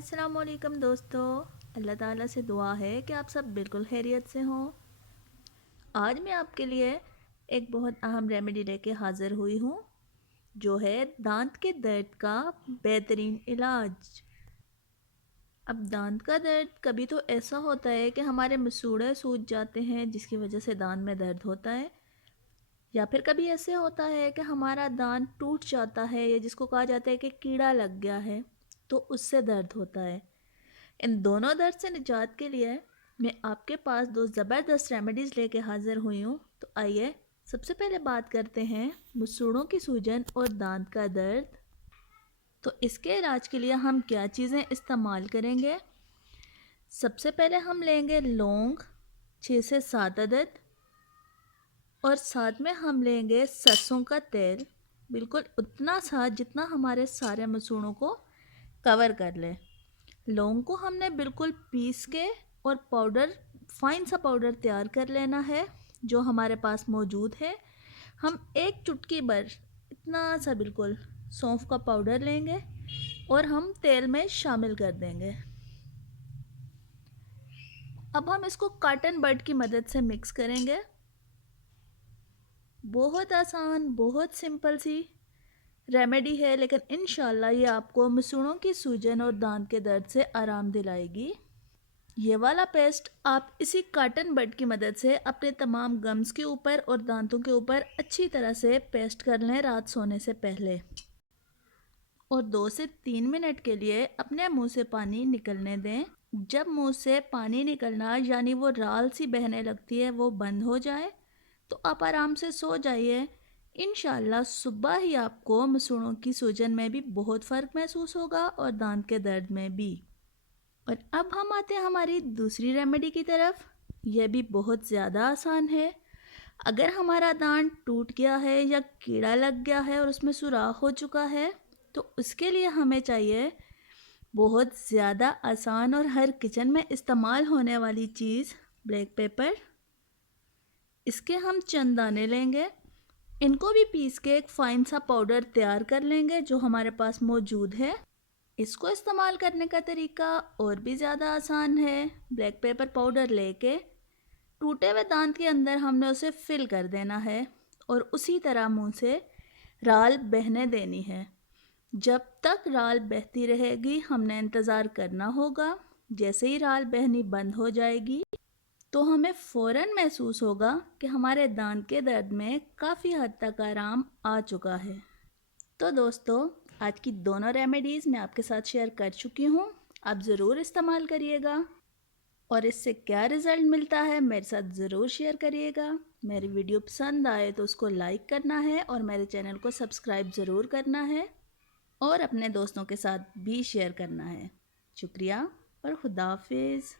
अस्सलाम वालेकुम दोस्तों। अल्लाह ताला से दुआ है कि आप सब बिल्कुल खैरियत से हों। आज मैं आपके लिए एक बहुत अहम रेमेडी लेके हाज़िर हुई हूँ, जो है दांत के दर्द का बेहतरीन इलाज। अब दांत का दर्द कभी तो ऐसा होता है कि हमारे मसूड़े सूज जाते हैं, जिसकी वजह से दांत में दर्द होता है, या फिर कभी ऐसे होता है कि हमारा दांत टूट जाता है, या जिसको कहा जाता है कि कीड़ा लग गया है, तो उससे दर्द होता है। इन दोनों दर्द से निजात के लिए मैं आपके पास दो ज़बरदस्त रेमेडीज़ लेके हाज़िर हुई हूँ। तो आइए सबसे पहले बात करते हैं मसूड़ों की सूजन और दांत का दर्द। तो इसके इलाज के लिए हम क्या चीज़ें इस्तेमाल करेंगे। सबसे पहले हम लेंगे लौंग 6 से 7 अदद, और साथ में हम लेंगे सरसों का तेल, बिल्कुल उतना सा जितना हमारे सारे मसूड़ों को कवर कर ले। लौंग को हमने बिल्कुल पीस के और पाउडर, फाइन सा पाउडर तैयार कर लेना है, जो हमारे पास मौजूद है। हम एक चुटकी भर इतना सा बिल्कुल सौंफ का पाउडर लेंगे और हम तेल में शामिल कर देंगे। अब हम इसको कॉटन बड की मदद से मिक्स करेंगे। बहुत आसान, बहुत सिंपल सी रेमेडी है, लेकिन इंशाल्लाह ये आपको मसूड़ों की सूजन और दांत के दर्द से आराम दिलाएगी। ये वाला पेस्ट आप इसी कॉटन बड की मदद से अपने तमाम गम्स के ऊपर और दांतों के ऊपर अच्छी तरह से पेस्ट कर लें रात सोने से पहले, और 2 से 3 मिनट के लिए अपने मुंह से पानी निकलने दें। जब मुंह से पानी निकलना यानी वो राल सी बहने लगती है वो बंद हो जाए, तो आप आराम से सो जाइए। इंशाल्लाह सुबह ही आपको मसूड़ों की सूजन में भी बहुत फ़र्क महसूस होगा और दांत के दर्द में भी। और अब हम आते हैं हमारी दूसरी रेमेडी की तरफ। यह भी बहुत ज़्यादा आसान है। अगर हमारा दांत टूट गया है या कीड़ा लग गया है और उसमें सुराख हो चुका है, तो उसके लिए हमें चाहिए बहुत ज़्यादा आसान और हर किचन में इस्तेमाल होने वाली चीज़, ब्लैक पेपर। इसके हम चंद दाने लेंगे, इनको भी पीस के एक फ़ाइन सा पाउडर तैयार कर लेंगे, जो हमारे पास मौजूद है। इसको इस्तेमाल करने का तरीका और भी ज़्यादा आसान है। ब्लैक पेपर पाउडर लेके टूटे हुए दांत के अंदर हमने उसे फिल कर देना है, और उसी तरह मुंह से राल बहने देनी है। जब तक राल बहती रहेगी हमने इंतज़ार करना होगा। जैसे ही राल बहनी बंद हो जाएगी, तो हमें फ़ौरन महसूस होगा कि हमारे दांत के दर्द में काफ़ी हद तक आराम आ चुका है। तो दोस्तों, आज की दोनों रेमेडीज़ मैं आपके साथ शेयर कर चुकी हूँ। आप ज़रूर इस्तेमाल करिएगा, और इससे क्या रिज़ल्ट मिलता है मेरे साथ ज़रूर शेयर करिएगा। मेरी वीडियो पसंद आए तो उसको लाइक करना है, और मेरे चैनल को सब्सक्राइब ज़रूर करना है, और अपने दोस्तों के साथ भी शेयर करना है। शुक्रिया और खुदा हाफिज़।